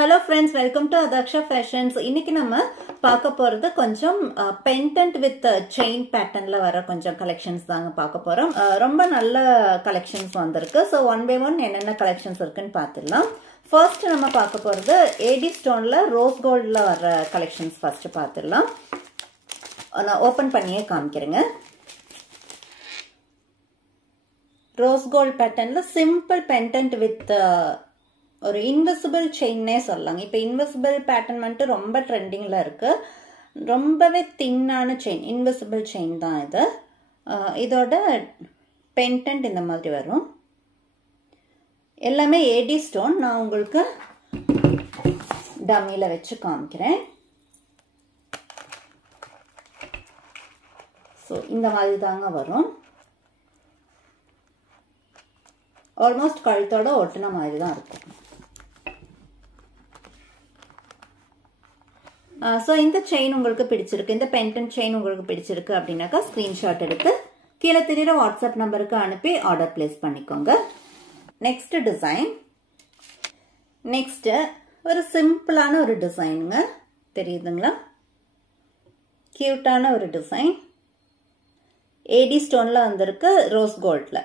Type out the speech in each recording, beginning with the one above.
Hello friends, welcome to Adaksha Fashions. இன்னைக்கு நம்ம பார்க்க போறது கொஞ்சம் pendant with chain patternல வர கொஞ்சம் collections தாங்க பார்க்க போறோம். ரொம்ப நல்ல collections வந்திருக்கு. So one by one என்னென்ன collections இருக்குன்னு பார்த்துடலாம். First நம்ம பார்க்க போறது AD stoneல rose goldல வர collections first பார்த்துடலாம். நான் ஓபன் பண்ணியே காமிக்கிறேங்க. Rose gold patternல simple pendant with ஒரு invisible chainனே சொல்லலாம். இப்போ invisible pattern வந்து ரொம்ப ட்ரெண்டிங்ல இருக்கு. ரொம்பவே தின்னான chain, invisible chain தான் இது. இதோட pendant இந்த மாதிரி வரும். எல்லாமே AD stone. நான் உங்களுக்கு டம்மில வச்சு காமிக்கிறேன். சோ இந்த மாதிரி தாங்க வரும். ஆல்மோஸ்ட் கழுத்தோட ஒட்டுன மாதிரி தான் இருக்கும். So இந்த செயின் உங்களுக்கு பிடிச்சிருக்கு, இந்த பெண்டன்ட் செயின் உங்களுக்கு பிடிச்சிருக்கு அப்படின்னாக்கா ஸ்கிரீன்ஷாட் எடுத்து கீழே தெரியுற வாட்ஸ்அப் நம்பருக்கு அனுப்பி ஆர்டர் பிளேஸ் பண்ணிக்கோங்க. Next design. நெக்ஸ்ட் ஒரு சிம்பிளான ஒரு டிசைனுங்க, தெரியுதுங்களா? கியூட்டான ஒரு டிசைன். AD ஸ்டோன்ல வந்திருக்கு, ரோஸ் கோல்ட்ல.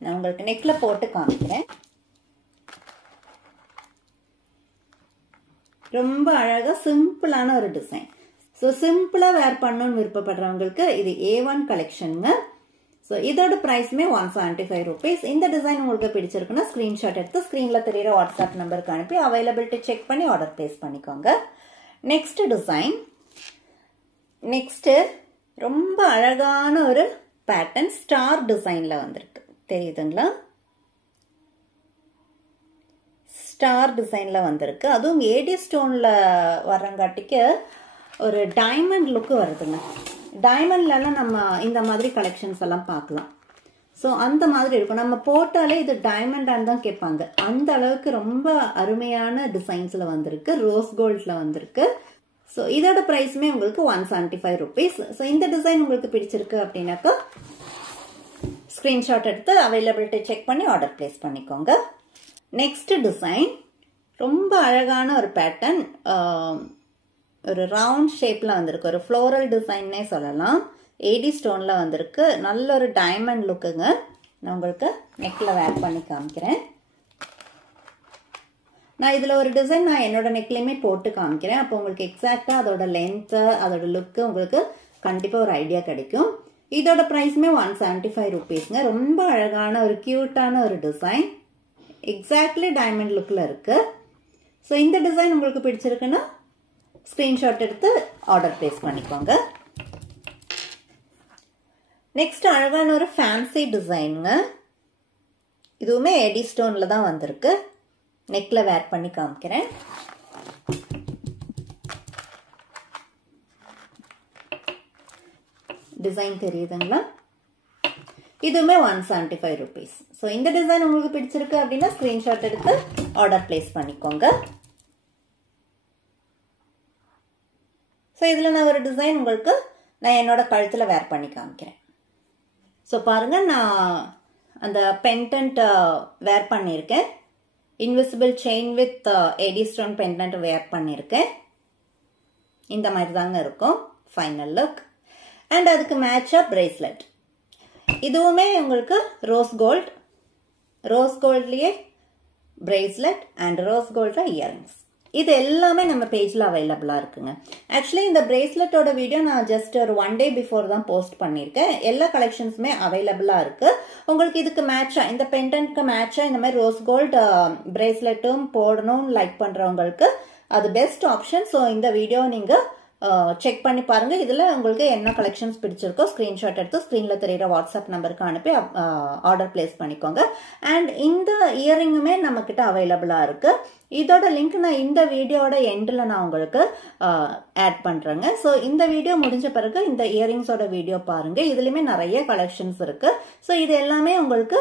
நான் உங்களுக்கு நெக்ல போட்டு காமிக்கிறேன். ரொம்ப அழகா சிம்பிளான ஒரு டிசைன். ஸோ சிம்பிளா வேர் பண்ணணும்னு விருப்பப்படுறவங்களுக்கு இது A1 கலெக்ஷனுங்க. ஸோ இதோட பிரைஸ்மே 175 rupees. இந்த டிசைன் உங்களுக்கு பிடிச்சிருக்குன்னா ஸ்கிரீன்ஷாட் எடுத்து ஸ்கிரீன்ல தெரியுற வாட்ஸ்அப் நம்பருக்கு அனுப்பி அவைலபிலிட்டி செக் பண்ணி ஆர்டர் பிளேஸ் பண்ணிக்கோங்க. Next design. நெக்ஸ்ட் ரொம்ப அழகான ஒரு பேட்டர்ன் ஸ்டார் டிசைன்ல வந்திருக்கு, தெரியுதுங்களா? ஸ்டார் டிசைன்ல வந்திருக்கு. அதுவும் AD ஸ்டோன்ல வரங்காட்டிக்கு ஒரு டைமண்ட் லுக் வருதுங்க. டைமண்ட்லாம் நம்ம இந்த மாதிரி கலெக்ஷன்ஸ் எல்லாம் பார்க்கலாம். ஸோ அந்த மாதிரி இருக்கும். நம்ம போட்டாலே இது டைமண்டான்னு தான் கேட்பாங்க. அந்த அளவுக்கு ரொம்ப அருமையான டிசைன்ஸ்ல வந்திருக்கு, ரோஸ் கோல்ட்ல வந்திருக்கு. ஸோ இதோட பிரைஸ்மே உங்களுக்கு 175 rupees. ஸோ இந்த டிசைன் உங்களுக்கு பிடிச்சிருக்கு அப்படின்னாக்கா ஸ்கிரீன்ஷாட் எடுத்து அவைலபிலிட்டி செக் பண்ணி ஆர்டர் பிளேஸ் பண்ணிக்கோங்க. நெக்ஸ்ட் டிசைன் ரொம்ப அழகான ஒரு பேட்டர்ன். ஒரு ரவுண்ட் ஷேப்ல வந்திருக்கு, ஒரு ஃப்ளோரல் டிசைன்னே சொல்லலாம். AD ஸ்டோன்ல வந்திருக்கு. நல்ல ஒரு டைமண்ட் லுக்குங்க. நான் உங்களுக்கு நெக்ல வேர் பண்ணி காமிக்கிறேன். நான் இதுல ஒரு டிசைன் நான் என்னோட நெக்லயுமே போட்டு காமிக்கிறேன். அப்போ உங்களுக்கு எக்ஸாக்டா அதோட லென்த், அதோட லுக்கு உங்களுக்கு கண்டிப்பா ஒரு ஐடியா கிடைக்கும். இதோட பிரைஸ்மே 175 rupeesங்க. ரொம்ப அழகான ஒரு கியூட்டான ஒரு டிசைன். எக்ஸாக்ட்லி டைமண்ட் லுக்ல இருக்கு. ஸோ இந்த டிசைன் உங்களுக்கு பிடிச்சிருக்குன்னா ஸ்கிரீன்ஷாட் எடுத்து ஆர்டர் பிளேஸ் பண்ணிக்கோங்க. நெக்ஸ்ட் அழகான ஒரு ஃபேன்சி டிசைனுங்க. இதுவுமே AD ஸ்டோன்ல தான் வந்திருக்கு. நெக்ல வேர் பண்ணி காமிக்கிறேன். டிசைன் தெரியுதுங்களா? இதுவுமே 175 rupees. ஸோ இந்த டிசைன் உங்களுக்கு பிடிச்சிருக்கு அப்படின்னா ஸ்கிரீன்ஷாட் எடுத்து ஆர்டர் பிளேஸ் பண்ணிக்கோங்க. ஸோ இதில் நான் ஒரு டிசைன் உங்களுக்கு நான் என்னோட கழுத்தில் வேர் பண்ணி காமிக்கிறேன். ஸோ பாருங்க, நான் அந்த பெண்டன்ட் வேர் பண்ணியிருக்கேன். Invisible chain with AD stone pendant wear பண்ணியிருக்கேன். இந்த மாதிரி தாங்க இருக்கும் ஃபைனல் லுக். அண்ட் அதுக்கு மேட்சா பிரேஸ்லெட். இதுவுமே உங்களுக்கு ரோஸ் கோல்ட், ரோஸ் கோல்ட்லயே பிரேஸ்லெட் அண்ட் ரோஸ் கோல்ட்ல இயரிங்ஸ். இது எல்லாமே நம்ம பேஜ்ல அவைலபிளா இருக்குங்க. ஆக்சுவலி இந்த பிரேஸ்லெட்டோட வீடியோ நான் ஜஸ்ட் ஒரு 1 day பிஃபோர் தான் போஸ்ட் பண்ணியிருக்கேன். எல்லா கலெக்ஷன்ஸுமே அவைலபிளா இருக்கு. உங்களுக்கு இதுக்கு மேட்சா, இந்த பெண்டன்ட்க்கு மேட்சா இந்த மாதிரி ரோஸ் கோல்ட் பிரேஸ்லெட்டும் போடணும்னு லைக் பண்றவங்களுக்கு அது பெஸ்ட் ஆப்ஷன். ஸோ இந்த வீடியோ நீங்க செக் பண்ணி பாருங்க. இதுல உங்களுக்கு என்ன கலெக்ஷன்ஸ் பிடிச்சிருக்கோ ஸ்கிரீன்ஷாட் எடுத்து ஸ்கிரீன்ல தெரியுற வாட்ஸ்அப் நம்பருக்கு அனுப்பி ஆர்டர் பிளேஸ் பண்ணிக்கோங்க. அண்ட் இந்த இயரிங்குமே நம்ம கிட்ட அவைலபிளா இருக்கு. இதோட லிங்க் நான் இந்த வீடியோட எண்ட்ல நான் உங்களுக்கு ஆட் பண்றேங்க. ஸோ இந்த வீடியோ முடிஞ்ச பிறகு இந்த இயரிங்ஸோட வீடியோ பாருங்க. இதுலயுமே நிறைய கலெக்ஷன்ஸ் இருக்கு. ஸோ இது எல்லாமே உங்களுக்கு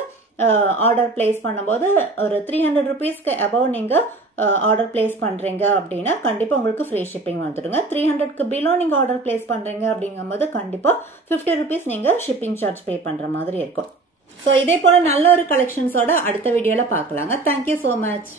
ஆர்டர் பிளேஸ் பண்ணும்போது ஒரு 300 rupeesக்கு அபவ் நீங்க ஆர்டர் பிளேஸ் பண்றீங்க அப்படின்னா கண்டிப்பா உங்களுக்கு ஃப்ரீ ஷிப்பிங் வந்துடுங்க. 300க்கு பிலோ நீங்க ஆர்டர் பிளேஸ் பண்றீங்க அப்படிங்கும்போது கண்டிப்பா 50 rupees நீங்க ஷிப்பிங் சார்ஜ் பே பண்ற மாதிரி இருக்கும். ஸோ இதே போல நல்ல ஒரு கலெக்ஷன்ஸோட அடுத்த வீடியோல பார்க்கலாங்க. Thank you so much.